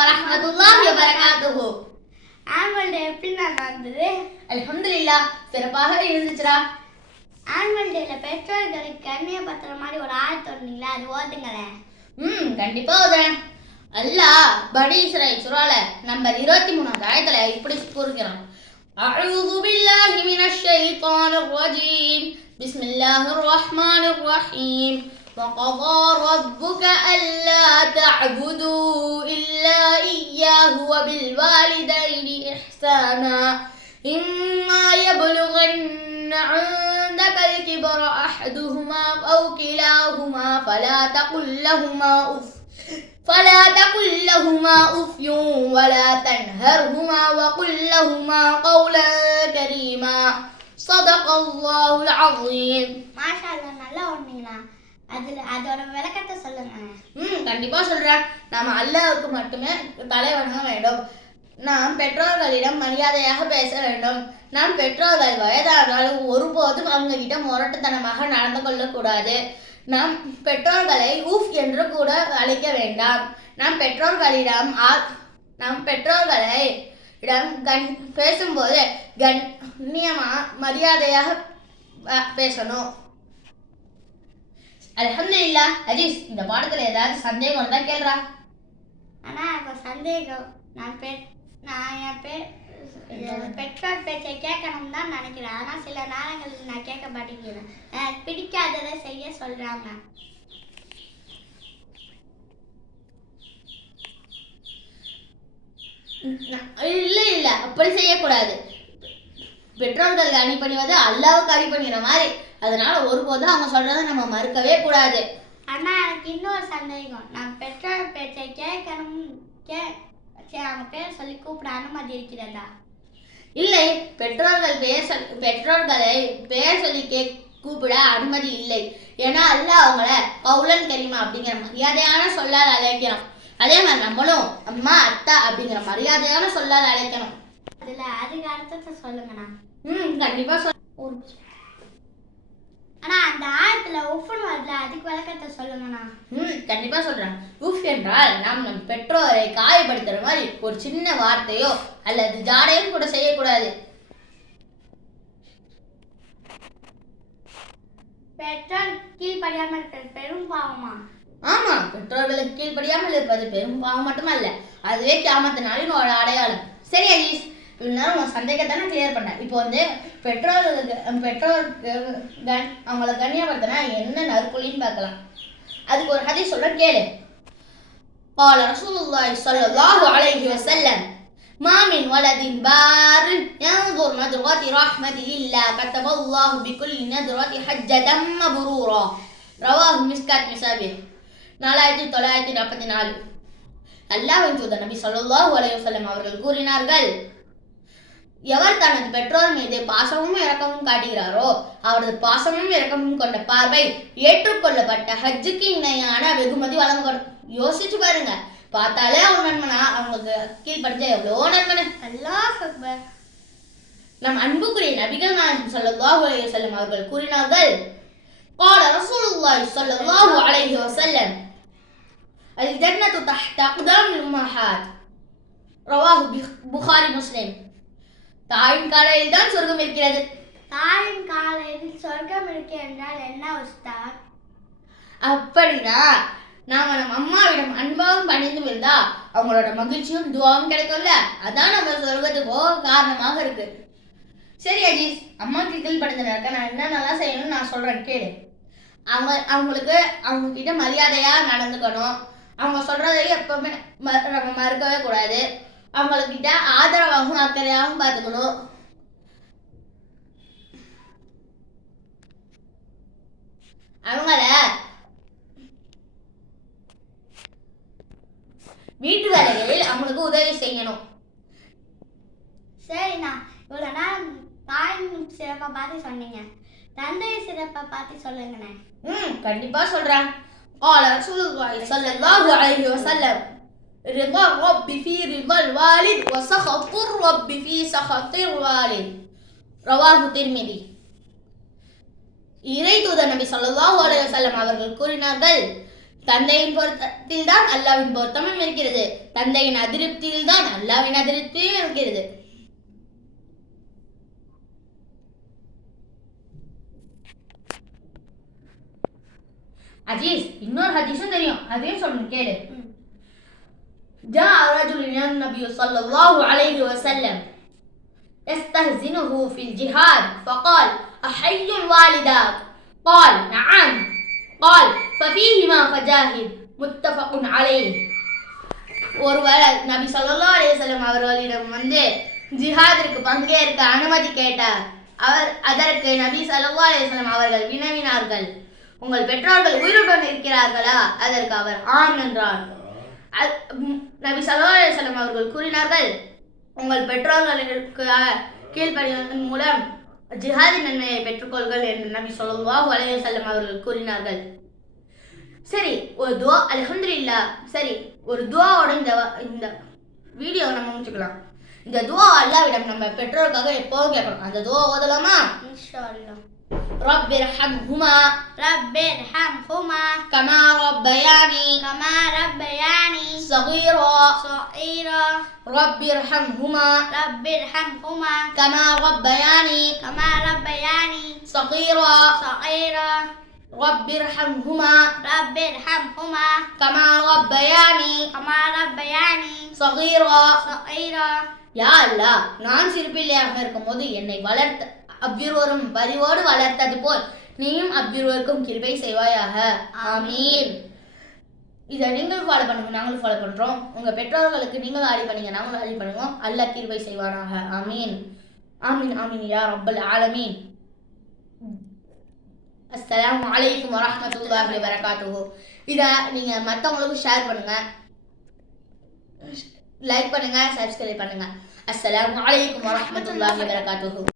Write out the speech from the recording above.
வரஹ்மத்துல்லாஹி வபரகாத்துஹு annual day எப்படி நான் நடந்தது அல்ஹம்துலில்லாஹ் சிறப்பாக இருந்துச்சுடா ஆனுவல் டேல பெற்றோர்களுக்கு கண்ணியப்படுத்துற மாதிரி ஒரு ஆள் சொன்னீங்களா அது ஓதுங்களேன் ம் கண்டிப்பா உதறேன் அல்லாஹ் பனி இஸ்ராயில் சூறால நம்பர் இருபத்தி மூணாவது ஆயத்துல இப்படி கூறுகிறான் أعوذ بالله من الشيطان الرجيم بسم الله الرحمن الرحيم وقضى ربك ألا تعبدوا إلا إياه وبالوالدين إحسانا إما يبلغن عندك الكبر أحدهما أو كلاهما فلا تقل لهما أف فلا تقل لهما أف ولا تنهرهما وقل لهما قولا كريما صدق الله العظيم மாஷா அல்லாஹ் நல்லா ஓடுனீங்களா அதுல அதோட விளக்கத்தை சொல்லுங்க. ம் கண்டிப்பா சொல்றேன். நாம அல்லாவுக்கு மட்டுமே தலை வணங்க வேண்டும். நாம் பெற்றோர்களிடம் மரியாதையாக பேச வேண்டும். நாம் பெற்றோர்கள் வயதானாலும் ஒருபோதும் அவங்க கிட்ட முரட்டுத்தனமாக நடந்து கொள்ளக்கூடாது. நாம் பெற்றோர்களை ஊஃப் என்று கூட அழைக்க வேண்டாம். நாம் பெற்றோர்களிடம் ஆ- நாம் பெற்றோர்களை இடம் கண் பேசும்போது கண்ணியமாக மரியாதையாக பேசணும். அல்ஹம்துலில்லா அஜீஸ் இந்த பாடத்துல ஏதாவது சந்தேகம் இருந்தா கேளுடா. எனக்கு ஒரு சந்தேகம். நான் பெ நான் என் பெ என் பெற்றோர் பேச்சை கேட்கணும் தான் நினைக்கிறேன். ஆனா சில நேரங்களில் நான் கேட்க மாட்டேங்கிறேன். எனக்கு பிடிக்காததை செய்ய சொல்றாங்க. இல்ல இல்ல. அப்படி செய்யக்கூடாது. பெற்றோர்களுக்கு அணிபணிவது அல்லாவுக்கு அணிபணிகிற மாதிரி. அதனால ஒருபோதும் அவங்க சொல்றதை நம்ம மறுக்கவே கூடாது. ஆனா எனக்கு இன்னொரு சந்தேகம். நான் பெற்றோர் பேச்சை கேட்கணும் கே சரி அவங்க பேர் சொல்லி கூப்பிட அனுமதி இருக்கிறதா? இல்லை பெற்றோர்கள் சொல் பெற்றோர்களை பெயர் சொல்லி கே கூப்பிட அனுமதி இல்லை. ஏன்னா அல்லாஹ் அவங்கள கவுலன் கரிமா அப்படிங்கிற மரியாதையான சொல்லால் அழைக்கணும். அதே மாதிரி நம்மளும் அம்மா அத்தா அப்படிங்கிற மரியாதையான சொல்லால் அழைக்கணும். அதுல அதுக்கு அர்த்தத்தை சொல்லுங்கண்ணா. ம் கண்டிப்பா சொல் ஒரு ஆனா அந்த ஆயத்துல உஃப்னு வருதுல அதுக்கு விளக்கத்தை சொல்லுங்கண்ணா. ம் கண்டிப்பா சொல்றேன். உஃப் என்றால் நாம் நம் பெற்றோரை காயப்படுத்துற மாதிரி ஒரு சின்ன வார்த்தையோ அல்லது ஜாடையும் கூட செய்யக்கூடாது. பெற்றோர் கீழ்ப்படியாம இருக்கிற பெரும் பாவமா? ஆமா பெற்றோர்களுக்கு கீழ்ப்படியாமல் இருப்பது பெரும் பாவம் மட்டுமல்ல அதுவே கியாமத்து நாளின் ஒரு அடையாளம். சரி அஜீஸ் இருந்தாலும் உன் சந்தேகத்தை நான் கிளியர் பண்ணேன் இப்போ வந்து பெற்றோர்களுக்கு பெற்றோருக்கு கண் அவங்கள கண்ணியப்படுத்தினா என்ன நற்கொலின்னு பார்க்கலாம் அதுக்கு ஒரு ஹதீஸ் சொல்ற கேளு قال رسول الله صلى الله عليه وسلم ما من ولد بار ينظر نظرة رحمة إلا كتب الله بكل نظرة حجة مبرورا رواه مسكات مسابه நாலாயிரத்தி தொள்ளாயிரத்தி நாற்பத்தி நாலு அல்லாஹ்வின் தூதர் நபி ஸல்லல்லாஹு அலைஹி வஸல்லம் அவர்கள் கூறினார்கள் எவர் தனது பெற்றோர் மீது பாசமும் இரக்கமும் காட்டுகிறாரோ அவரது பாசமும் இரக்கமும் கொண்ட பார்வை ஏற்றுக்கொள்ளப்பட்ட ஹஜ்ஜுக்கு இணையான வெகுமதி வழங்கப்படும் யோசிச்சு பாருங்க பார்த்தாலே அவங்க நன்மனா அவங்களுக்கு கீழ்படிச்சா எவ்வளோ நன்மனு அல்லாஹ் அக்பர் நம் அன்புக்குரிய நபிகள் நாயகம் ஸல்லல்லாஹு அலைஹி வஸல்லம் அவர்கள் கூறினார்கள் قال رسول الله صلى الله عليه وسلم الجنة تحت أقدام الأمهات رواه புகாரி முஸ்லிம் தாயின் காலையில் தான் சொர்க்கம் இருக்கிறது. தாயின் காலையில் சொர்க்கம் இருக்கு என்றால் என்ன உஸ்தாத் அப்படின்னா நாம நம்ம அம்மாவிடம் அன்பாகவும் பணிந்து இருந்தா அவங்களோட மகிழ்ச்சியும் துவாவும் கிடைக்கும்ல? அதான் நம்ம போக காரணமாக இருக்கு. சரி அஜீஸ் அம்மாக்கு கீழ்படுத்த நடக்க நான் என்னென்னலாம் செய்யணும்னு நான் சொல்றேன் கேளு. அவங்க அவங்களுக்கு அவங்க கிட்ட மரியாதையா நடந்துக்கணும். அவங்க சொல்றதை எப்பவுமே நம்ம மறுக்கவே கூடாது. அவங்கக்கிட்ட ஆதரவாகவும் அக்கறையாகவும் பார்த்துக்கணும். அவங்கள வீட்டு வேலைகளில் அவங்களுக்கு உதவி செய்யணும். சரிண்ணா இவ்வளோ நாள் தாயின் சிறப்பை பார்த்து சொன்னீங்க. தந்தை சிறப்பை பார்த்து சொல்லுங்கண்ணே ம் கண்டிப்பாக சொல்கிறேன் ஆலா சொல்லுவாய் சொல்லல்லாஹு அலைஹி வஸல்லம். رضا الرب في رضا الوالد وسخط الرب في سخط الوالد رواه الترمذي இறை தூதர் நபி ஸல்லல்லாஹு அலைஹி வஸல்லம் அவர்கள் கூறினார்கள் தந்தையின் பொருத்தத்தில் தான் அல்லாவின் பொருத்தமும் இருக்கிறது தந்தையின் அதிருப்தியில் தான் அல்லாவின் அதிருப்தியும் இருக்கிறது அஜீஸ் இன்னொரு ஹதீஸும் தெரியும் அதையும் சொல்லணும் கேளு ம். جاء رجل إلى النبي صلى الله عليه وسلم يستهزنه في الجهاد فقال أحي والداك قال نعم قال ففيهما فجاهد متفق عليه ஒருவர் நபி ஸல்லல்லாஹு அலைஹி வஸல்லம் அவர்களிடம் வந்து ஜிஹாதிற்கு பங்கேற்க அனுமதி கேட்டார் அவர் அதற்கு நபி ஸல்லல்லாஹு அலைஹி வஸல்லம் அவர்கள் வினவினார்கள் உங்கள் பெற்றோர்கள் உயிருடன் இருக்கிறார்களா அதற்கு அவர் ஆம் என்றார் அ- ம், நபி ஸல்லல்லாஹு அலைஹி வஸல்லம் அவர்கள் கூறினார்கள் உங்கள் பெற்றோர்களுக்கு கீழ்ப்படிவதன் மூலம் ஜிஹாதி நன்மையை பெற்றுக்கொள்கள் என்று நபி ஸல்லல்லாஹு அலைஹி வஸல்லம் அவர்கள் கூறினார்கள் சரி ஒரு துவா அல்ஹம்துலில்லாஹ் சரி ஒரு துவாவோட இந்த வ- இந்த வீடியோ நம்ம முடிச்சுக்கலாம் இந்த துவா அல்லாவிடம் நம்ம பெற்றோருக்காக எப்போதும் கேட்கணும் அந்த துவா ஓதலாமா இன்ஷா அல்லாஹ் ரப்பி ரஹம்ஹுமா رب ارحمهما கமா ரப்பயானி كما ربياني صغيرا صغيرا رب ارحمهما رب ارحمهما كما ربياني كما ربياني صغيرا صغيرا رب ارحمهما رب ارحمهما كما ربياني كما ربياني صغيرا صغيرا யா அல்லா நான் சிறுபிள்ளையாக இருக்கும்போது என்னை வளர்த்த அவ்விருவரும் பரிவோடு வளர்த்தது போல் நீயும் அவ்விருவருக்கும் கிருபை செய்வாயாக ஆமீன் இதை நீங்களும் ஃபாலோ பண்ணுங்க நாங்களும் ஃபாலோ பண்ணுறோம் உங்கள் பெற்றோர்களுக்கு நீங்களும் ஆடி பண்ணுங்க நாங்களும் ஆடி பண்ணுவோம். அல்லா கிருபை செய்வானாக. ஆமீன். ஆமீன் ஆமீன் யா ரப்பல் ஆலமீன். அஸ்லாம் அலைக்கும் வரஹ்மத்துல்லாஹி வரகாத்துஹு இதை நீங்கள் மற்றவங்களுக்கும் ஷேர் பண்ணுங்கள் லைக் பண்ணுங்கள் சப்ஸ்கிரைப் பண்ணுங்கள் அஸ்லாம் அலைக்கும் வரஹ்மத்துல்லாஹி வரகாத்துஹு